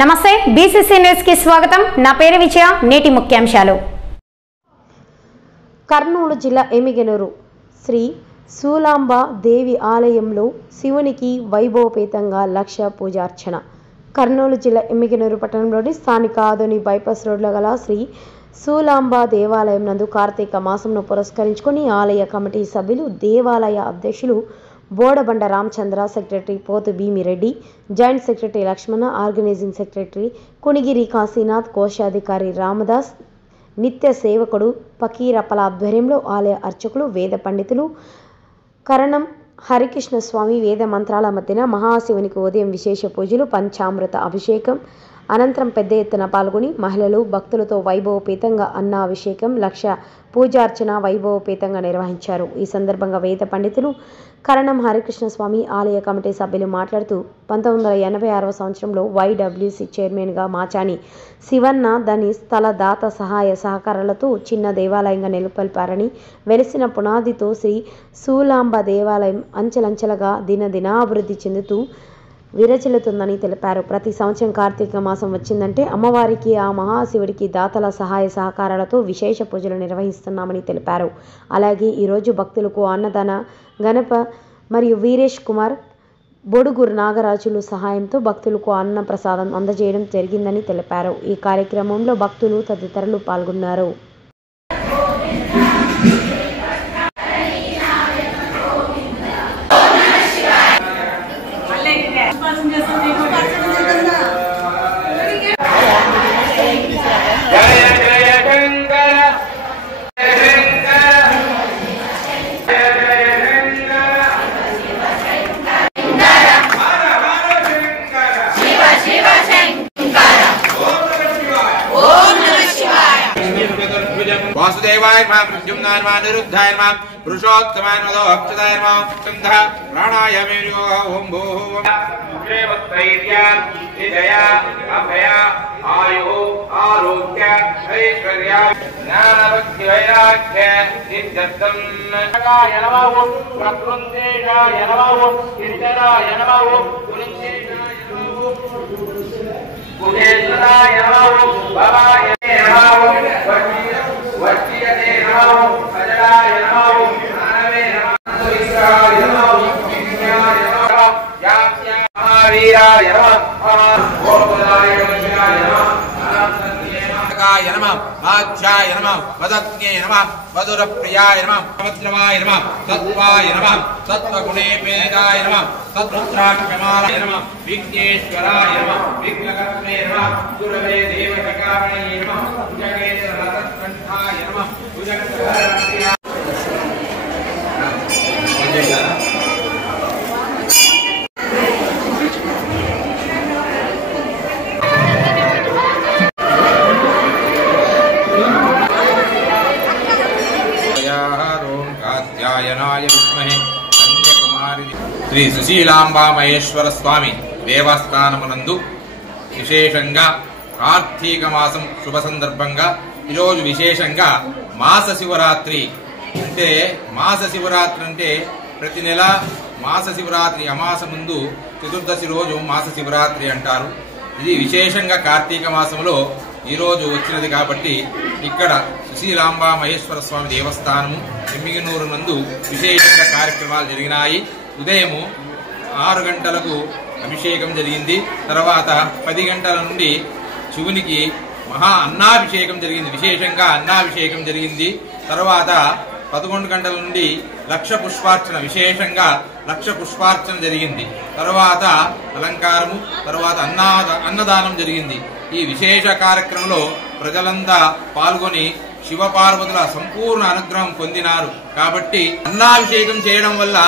నమస్తే BCC news కి స్వాగతం। నా పేరు విజయ। నేటి ముఖ్యాంశాలు। కర్నూలు జిల్లా ఎమిగనూరు శ్రీ శూలాంబ దేవి ఆలయంలో శివునికి వైభవపేతంగా లక్ష పూజార్చన। కర్నూలు జిల్లా ఎమిగనూరు పట్టణంలోని స్థానిక ఆదోని బైపాస్ రోడ్లో గల శ్రీ శూలాంబ దేవాలయం నందు కార్తీక మాసంను పురస్కరించుకొని ఆలయ కమిటీ సభ్యులు, దేవాలయ అధ్యక్షులు బోడబండ రామచంద్ర, సెక్రటరీ పోతు భీమిరెడ్డి, జాయింట్ సెక్రటరీ లక్ష్మణ, ఆర్గనైజింగ్ సెక్రటరీ కునిగిరి కాశీనాథ్, కోశాధికారి రామదాస్, నిత్య సేవకుడు పకీరప్పల ఆధ్వర్యంలో ఆలయ అర్చకులు, వేద పండితులు కరణం హరికృష్ణ స్వామి వేద మంత్రాల మధ్యన మహాశివునికి ఉదయం విశేష పూజలు, పంచామృత అభిషేకం అనంతరం పెద్ద ఎత్తున పాల్గొని మహిళలు భక్తులతో వైభవపేతంగా అన్నాభిషేకం, లక్ష పూజార్చన వైభవపేతంగా నిర్వహించారు। ఈ సందర్భంగా వేద పండితులు కరణం హరికృష్ణ స్వామి ఆలయ కమిటీ సభ్యులు మాట్లాడుతూ 1986వ సంవత్సరంలో YWC చైర్మన్గా మాచాని శివన్న దాని స్థల దాత సహాయ సహకారాలతో చిన్న దేవాలయంగా నెలకొల్పారని, వెలిసిన పునాదితో శ్రీ శూలాంబ దేవాలయం అంచెలంచెలుగా దినదినాభివృద్ధి చెందుతూ విరచిల్లుతుందని తెలిపారు। ప్రతి సంవత్సరం కార్తీక మాసం వచ్చిందంటే అమ్మవారికి, ఆ మహాశివుడికి దాతల సహాయ సహకారాలతో విశేష పూజలు నిర్వహిస్తున్నామని తెలిపారు। అలాగే ఈరోజు భక్తులకు అన్నదాన గణప మరియు వీరేష్ కుమార్, బొడుగురు నాగరాజులు సహాయంతో భక్తులకు అన్న ప్రసాదం అందజేయడం జరిగిందని తెలిపారు। ఈ కార్యక్రమంలో భక్తులు తదితరులు పాల్గొన్నారు। वासुदेवाय नमः, प्रद्युम्नाय नमः, निरुद्धाय नमः, पुरुषोत्तमाय नमः, अक्षताय नमः, स्कन्धः प्राणायामेर्यो ओम भूः श्रीमत्तैर्यां विजया अभया आयुः आरोग्य ऐश्वर्या ज्ञानभक्ति वैराग्य सिद्ध्यर्थं नमः प्रकृतेशाय नमः ईश्वराय नमः पुरुषेशाय नमः कुलेश्वराय नमः भवाय नमः वज्रियते नमः अजराय नमः मानवे नमः विश्वाय नमः विज्ञाय नमः यास्या महावीराय नमः गोपदाय नमः अनन्तकाय नमः आध्याय नमः वदज्ञे नमः वदुरप्रियाय नमः भद्रवाय नमः सत्वाय नमः सत्वगुणेपेदाय नमः सद्रुद्राक्षमालाय नमः विघ्नेश्वराय नमः विघ्नकर्मे नमः गुरवे देवशकामणे नमः भुजगेन्द्ररथस्कन्धाय नमः भुजगेन्द्ररथस्कन्धाय విద్మహే కన్యాకుమారి శ్రీ సుశీలాంబా మహేశ్వర స్వామి దేవస్థానమునందు విశేషంగా కార్తీక మాసం శుభ సందర్భంగా ఈరోజు విశేషంగా మాస శివరాత్రి అంటే ప్రతి నెల మాస శివరాత్రి అమాస ముందు చతుర్దశి రోజు మాస శివరాత్రి అంటారు। ఇది విశేషంగా కార్తీక మాసంలో ఈరోజు వచ్చినది కాబట్టి ఇక్కడ సుశీలాంబా మహేశ్వర స్వామి దేవస్థానము ఎమ్మిగనూరు నందు విశేషంగా కార్యక్రమాలు జరిగినాయి। ఉదయం 6 గంటలకు అభిషేకం జరిగింది, తర్వాత 10 గంటల నుండి శివునికి మహా అన్నాభిషేకం జరిగింది, విశేషంగా అన్నాభిషేకం జరిగింది। తర్వాత 11 గంటల నుండి లక్ష పుష్పార్చన, విశేషంగా లక్ష పుష్పార్చన జరిగింది। తర్వాత అలంకారము, తర్వాత అన్నదానం జరిగింది। ఈ విశేష కార్యక్రమంలో ప్రజలంతా పాల్గొని శివపార్వతుల సంపూర్ణ అనుగ్రహం పొందినారు। కాబట్టి అన్నాభిషేకం చేయడం వల్ల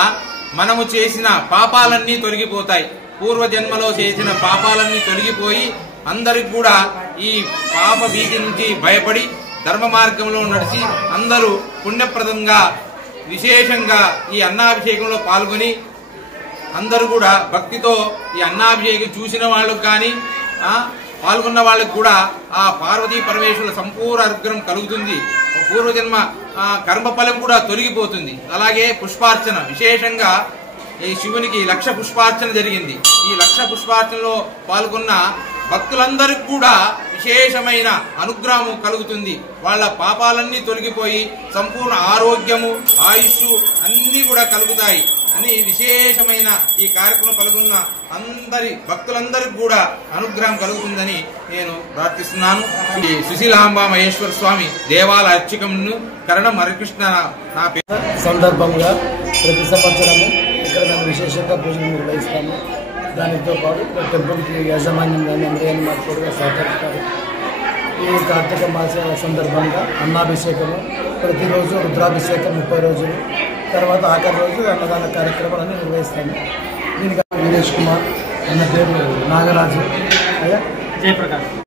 మనము చేసిన పాపాలన్నీ తొలగిపోతాయి, పూర్వజన్మలో చేసిన పాపాలన్నీ తొలగిపోయి అందరికి కూడా ఈ పాప భీతి నుంచి భయపడి ధర్మ మార్గంలో నడిచి అందరూ పుణ్యప్రదంగా విశేషంగా ఈ అన్నాభిషేకంలో పాల్గొని అందరూ కూడా భక్తితో ఈ అన్నాభిషేకం చూసిన వాళ్ళకు కానీ పాల్గొన్న వాళ్ళకు కూడా ఆ పార్వతీ పరమేశ్వరుల సంపూర్ణ అనుగ్రహం కలుగుతుంది, పూర్వజన్మ కర్మఫలం కూడా తొలగిపోతుంది। అలాగే పుష్పార్చన, విశేషంగా ఈ శివునికి లక్ష పుష్పార్చన జరిగింది। ఈ లక్ష పుష్పార్చనలో పాల్గొన్న భక్తులందరికీ కూడా విశేషమైన అనుగ్రహం కలుగుతుంది. వాళ్ళ పాపాలన్నీ తొలగిపోయి సంపూర్ణ ఆరోగ్యము, ఆయుష్ అన్నీ కూడా కలుగుతాయి అని విశేషమైన ఈ కార్యక్రమం పాల్గొన్న అందరి భక్తులందరికీ కూడా అనుగ్రహం కలుగుతుందని నేను ప్రార్థిస్తున్నాను. ఈ సుశీలాంబా మహేశ్వర స్వామి దేవాలయ అర్చకమును కరణం హరికృష్ణ నా పేరు సందర్భంగా ప్రతి సంవత్సరము ఇక్కడ మేము విశేషంగా పూజలు నిర్వహిస్తాము. దానితో పాటు టెంపుల్కి యాజమాన్యం కానీ అందరూ మాకు కూడా సహకరిస్తారు. ఈ కార్తీక మాస సందర్భంగా అన్నాభిషేకము, ప్రతిరోజు రుద్రాభిషేకం 30 రోజులు, తర్వాత ఆఖరి రోజు అన్నదాన కార్యక్రమాలన్నీ నిర్వహిస్తాము. దీనికి వీరేష్ కుమార్, అన్న పేరు నాగరాజు, జయప్రకాష్.